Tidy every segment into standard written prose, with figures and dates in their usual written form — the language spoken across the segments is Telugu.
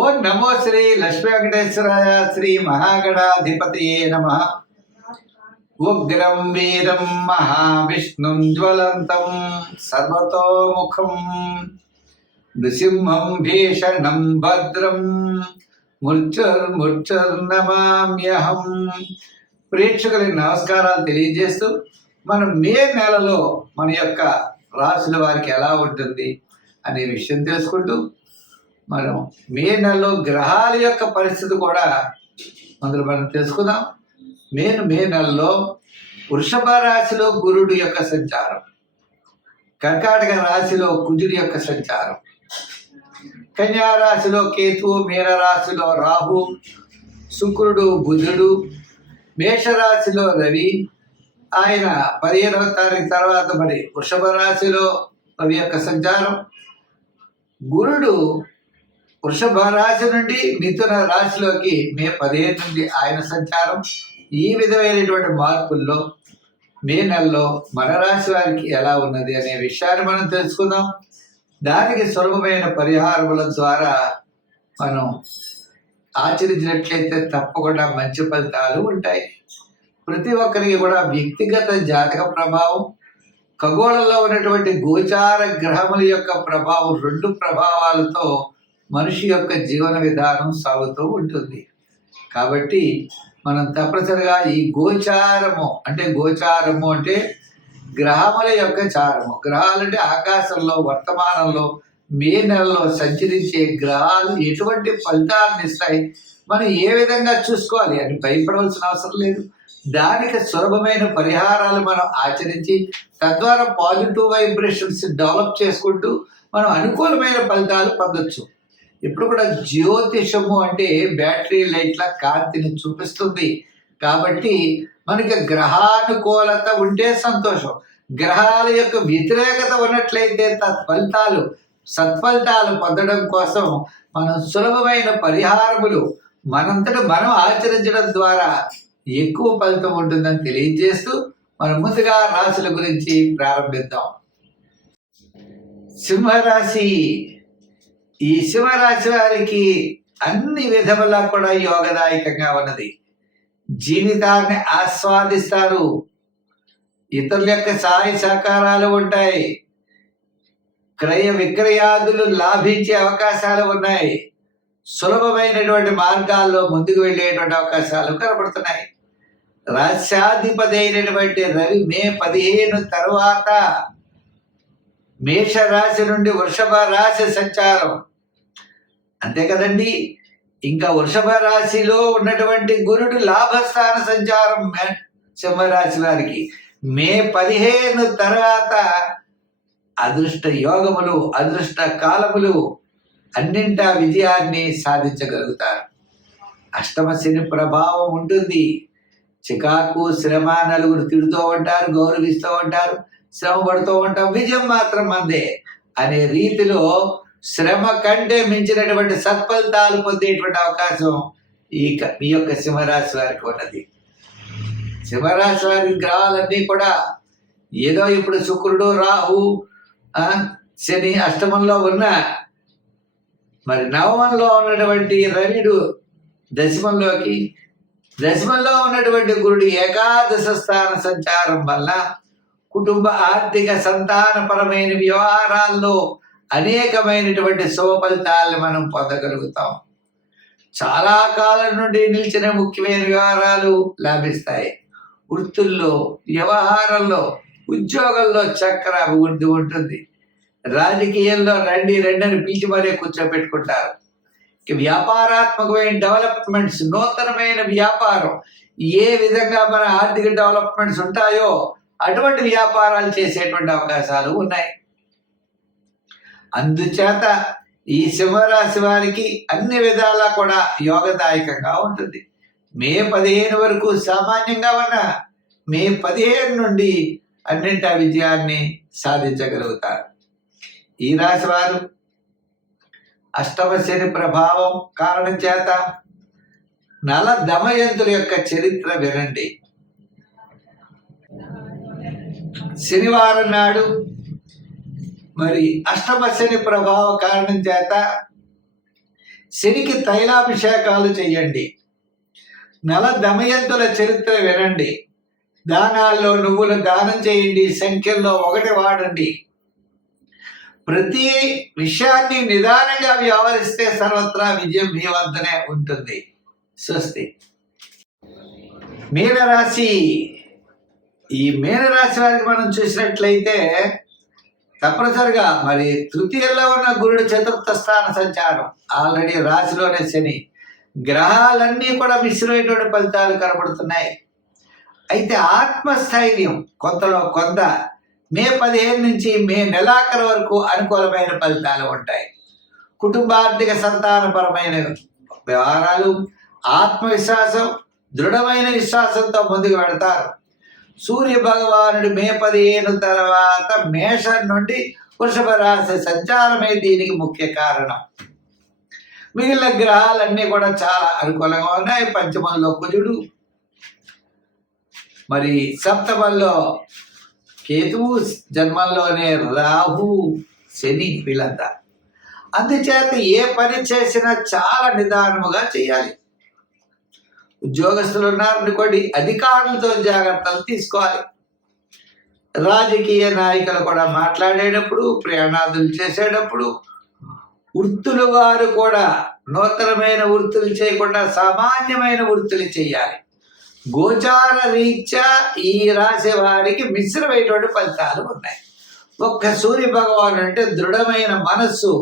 ఓం నమో శ్రీ లక్ష్మీ వెంకటేశ్వరాయ శ్రీ మహాగణాధిపతయే నమః. ఉగ్రం వీరం మహావిష్ణుం జ్వలంతం సర్వతోముఖం నృసింహం భీషణం భద్రం మృత్యుర్నమామ్యహం. ప్రేక్షకులకు నమస్కారాలు తెలియజేస్తూ మనం మే నెలలో మన యొక్క రాశుల వారికి ఎలా ఉంటుంది అనే విషయం తెలుసుకుంటూ మనం మే నెలలో గ్రహాల యొక్క పరిస్థితి కూడా అందులో మనం తెలుసుకుందాం. మే నెలలో వృషభ రాశిలో గురుడు యొక్క సంచారం, కర్కాటక రాశిలో కుజుడి యొక్క సంచారం, కన్యా రాశిలో కేతువు, మీన రాశిలో రాహు, శుక్రుడు, బుధుడు, మేషరాశిలో రవి. ఆయన 15వ తారీఖు తర్వాత మరి వృషభ రాశిలో రవి యొక్క సంచారం. గురుడు వృషభ రాశి నుండి మిథున రాశిలోకి మే 15 నుండి ఆయన సంచారం. ఈ విధమైనటువంటి మార్పుల్లో మే నెలలో మన రాశి వారికి ఎలా ఉన్నది అనే విషయాన్ని మనం తెలుసుకుందాం. దానికి సులభమైన పరిహారముల ద్వారా మనం ఆచరించినట్లయితే తప్పకుండా మంచి ఫలితాలు ఉంటాయి. ప్రతి ఒక్కరికి కూడా వ్యక్తిగత జాతక ప్రభావం, ఖగోళంలో ఉన్నటువంటి గోచార గ్రహముల యొక్క ప్రభావం, 2 ప్రభావాలతో మనిషి యొక్క జీవన విధానం సాగుతూ ఉంటుంది. కాబట్టి మనం తప్పనిసరిగా ఈ గోచారము అంటే గ్రహముల యొక్క చారము. గ్రహాలంటే ఆకాశంలో వర్తమానంలో మే నెలలో సంచరించే గ్రహాలు ఎటువంటి ఫలితాలను ఇస్తాయి, మనం ఏ విధంగా చూసుకోవాలి అని భయపడవలసిన అవసరం లేదు. దానికి సులభమైన పరిహారాలు మనం ఆచరించి తద్వారా పాజిటివ్ వైబ్రేషన్స్ డెవలప్ చేసుకుంటూ మనం అనుకూలమైన ఫలితాలు పొందొచ్చు. ఇప్పుడు కూడా జ్యోతిషము అంటే బ్యాటరీ లైట్ల కాంతిని చూపిస్తుంది. కాబట్టి మనకి గ్రహానుకూలత ఉంటే సంతోషం, గ్రహాల యొక్క వ్యతిరేకత ఉన్నట్లయితే సత్ఫలితాలు పొందడం కోసం మనం సులభమైన పరిహారములు మనంతట మనం ఆచరించడం ద్వారా ఎక్కువ ఫలితం ఉంటుందని తెలియజేస్తూ మనం ముందుగా రాశుల గురించి ప్రారంభిద్దాం. సింహరాశి. ఈ సింహరాశి వారికి అన్ని విధములా కూడా యోగదాయకంగా ఉన్నది. జీవితాన్ని ఆస్వాదిస్తారు, ఇతరుల యొక్క సహాయ సహకారాలు ఉంటాయి, క్రయ విక్రయాదులు లాభించే అవకాశాలు ఉన్నాయి, సులభమైనటువంటి మార్గాల్లో ముందుకు వెళ్ళేటువంటి అవకాశాలు కనబడుతున్నాయి. రాశ్యాధిపతి అయినటువంటి రవి మే 15 తర్వాత మేషరాశి నుండి వృషభ రాశి సంచారం. అంతే కదండి. ఇంకా వృషభ రాశిలో ఉన్నటువంటి గురుడు లాభస్థాన సంచారం సింహరాశి వారికి మే 15 తర్వాత అదృష్ట యోగములు, అదృష్ట కాలములు అన్నింటా విజయాన్ని సాధించగలుగుతారు. అష్టమ శని ప్రభావం ఉంటుంది. చికాకు, శ్రమ, నలుగురు తిడుతూ ఉంటారు, గౌరవిస్తూ ఉంటారు, శ్రమ పడుతూ ఉంటాం, విజయం మాత్రం మందే అనే రీతిలో శ్రమ కంటే మించినటువంటి సత్ఫలితాలు పొందేటువంటి అవకాశం ఈ యొక్క సింహరాశి వారికి ఉన్నది. సింహరాశి వారి గ్రహాలన్నీ కూడా ఏదో ఇప్పుడు శుక్రుడు, రాహు, శని అష్టమంలో ఉన్న మరి నవమంలో ఉన్నటువంటి రవిడు దశమంలో ఉన్నటువంటి గురుడు ఏకాదశ స్థాన సంచారం వల్ల కుటుంబ ఆర్థిక సంతానపరమైన వ్యవహారాల్లో అనేకమైనటువంటి శుభ ఫలితాలను మనం పొందగలుగుతాం. చాలా కాలం నుండి నిలిచిన ముఖ్యమైన వ్యవహారాలు లాభిస్తాయి. వృత్తుల్లో, వ్యవహారంలో, ఉద్యోగంలో చక్కర అభివృద్ధి ఉంటుంది. రాజకీయంలో రండి అని పిలిచి మరీ కూర్చోబెట్టుకుంటారు. వ్యాపారాత్మకమైన డెవలప్మెంట్స్, నూతనమైన వ్యాపారం ఏ విధంగా మన ఆర్థిక డెవలప్మెంట్స్ ఉంటాయో అటువంటి వ్యాపారాలు చేసేటువంటి అవకాశాలు ఉన్నాయి. అందుచేత ఈ సింహరాశి వారికి అన్ని విధాలా కూడా యోగదాయకంగా ఉంటుంది. మే 15 వరకు సామాన్యంగా ఉన్న మే 15 నుండి అన్నింటి విజయాన్ని సాధించగలుగుతారు. ఈ రాశి వారు అష్టమ శని ప్రభావం కారణం చేత నల దమయంతుల యొక్క చరిత్ర వినండి. శనివారం నాడు మరి అష్టమ శని ప్రభావ కారణం చేత శనికి తైలాభిషేకాలు చేయండి. నల దమయంతుల చరిత్ర వినండి. దానాల్లో నువ్వులు దానం చేయండి. సంఖ్యల్లో 1 వాడండి. ప్రతి విషయాన్ని నిదానంగా వ్యవహరిస్తే సర్వత్రా విజయం మీ వద్దనే ఉంటుంది. స్వస్తి. మీనరాశి. ఈ మీనరాశి వారికి మనం చూసినట్లయితే తప్పనిసరిగా మరి తృతీయంలో ఉన్న గురుడు చతుర్థ స్థాన సంచారం, ఆల్రెడీ రాశిలోనే శని, గ్రహాలన్నీ కూడా మిశ్రమైనటువంటి ఫలితాలు కనబడుతున్నాయి. అయితే ఆత్మస్థైర్యం కొంతలో కొంత మే 15 నుంచి మే నెలాఖరు వరకు అనుకూలమైన ఫలితాలు ఉంటాయి. కుటుంబార్థిక సంతానపరమైన వ్యవహారాలు, ఆత్మవిశ్వాసం, దృఢమైన విశ్వాసంతో ముందుకు వెళతారు. సూర్య భగవానుడు మే 15 తర్వాత మేషం నుండి వృషభ రాశి సంచారమే దీనికి ముఖ్య కారణం. మిగిలిన గ్రహాలన్నీ కూడా చాలా అనుకూలంగా ఉన్నాయి. పంచమంలో కుజుడు, మరి సప్తమంలో కేతువు, జన్మంలోనే రాహు, శని, వీళ్ళంతా. అందుచేత ఏ పని చేసినా చాలా నిదానముగా చేయాలి. ఉద్యోగస్తులు ఉన్నారనుకోండి, అధికారులతో జాగ్రత్తలు తీసుకోవాలి. రాజకీయ నాయకులు కూడా మాట్లాడేటప్పుడు, ప్రయాణాదులు చేసేటప్పుడు, వృత్తుల వారు కూడా నూతనమైన వృత్తులు చేయకుండా సామాన్యమైన వృత్తులు చేయాలి. గోచార రీత్యా ఈ రాశి వారికి మిశ్రమైనటువంటి ఫలితాలు ఉన్నాయి. ఒక్క సూర్య భగవాన్ అంటే దృఢమైన మనస్సు,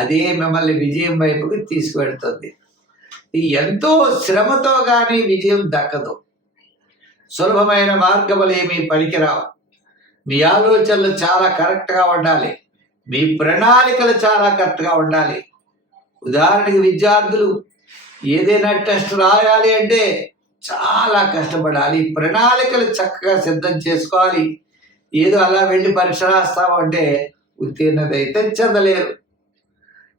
అదే మిమ్మల్ని విజయం వైపుకి తీసుకువెడుతుంది. ఎంతో శ్రమతో కానీ విజయం దక్కదు. సులభమైన మార్గములు ఏమీ పనికిరావు. మీ ఆలోచనలు చాలా కరెక్ట్గా ఉండాలి. మీ ప్రణాళికలు చాలా కరెక్ట్గా ఉండాలి. ఉదాహరణకి విద్యార్థులు ఏదైనా టెస్ట్ రాయాలి అంటే చాలా కష్టపడాలి. ప్రణాళికలు చక్కగా సిద్ధం చేసుకోవాలి. ఏదో అలా వెళ్ళి పరీక్ష రాస్తామంటే ఉత్తీర్ణత అయితే చెందలేరు.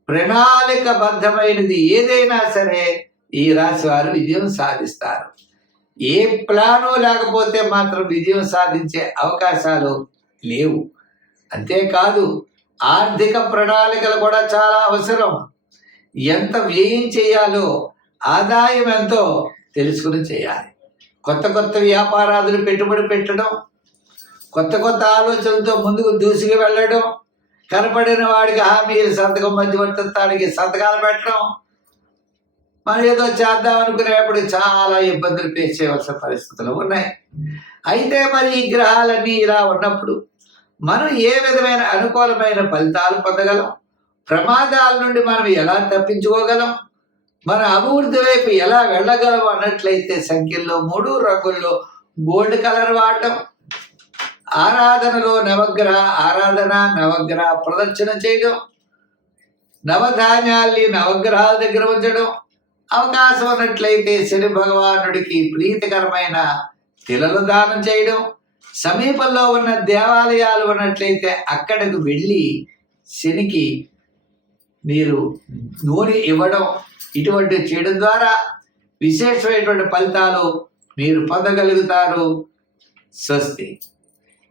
ప్రణాళికబద్ధమైనది ఏదైనా సరే ఈ రాశి వారు విజయం సాధిస్తారు. ఏ ప్లాను లేకపోతే మాత్రం విజయం సాధించే అవకాశాలు లేవు. అంతేకాదు ఆర్థిక ప్రణాళికలు కూడా చాలా అవసరం. ఎంత వ్యయం చేయాలో, ఆదాయం ఎంతో తెలుసుకుని చేయాలి. కొత్త కొత్త వ్యాపారాదులు పెట్టుబడి పెట్టడం, కొత్త కొత్త ఆలోచనలతో ముందుకు దూసుకు వెళ్ళడం, కనపడిన వాడికి హామీలు సంతకం మధ్యవర్తిత్వానికి సంతకాలు పెట్టడం, మనం ఏదో చేద్దాం అనుకునేప్పుడు చాలా ఇబ్బందులు ఫేస్ చేయవలసిన పరిస్థితులు ఉన్నాయి. అయితే మరి ఈ గ్రహాలన్నీ ఇలా ఉన్నప్పుడు మనం ఏ విధమైన అనుకూలమైన ఫలితాలు పొందగలం? ప్రమాదాల నుండి మనం ఎలా తప్పించుకోగలం? మన అభివృద్ధి వైపు ఎలా వెళ్ళగలం అన్నట్లయితే సంఖ్యల్లో 3, రంగుల్లో గోల్డ్ కలర్ వాడటం, ఆరాధనలో నవగ్రహ ఆరాధన, నవగ్రహ ప్రదర్శన చేయడం, నవధాన్యాల్ని నవగ్రహాల దగ్గర ఉంచడం, అవకాశం ఉన్నట్లయితే శని భగవానుడికి ప్రీతికరమైన తిలలు దానం చేయడం, సమీపంలో ఉన్న దేవాలయాలు ఉన్నట్లయితే అక్కడికి వెళ్ళి శనికి మీరు నూనె ఇవ్వడం, ఇటువంటి చేయడం ద్వారా విశేషమైనటువంటి ఫలితాలు మీరు పొందగలుగుతారు. స్వస్తి.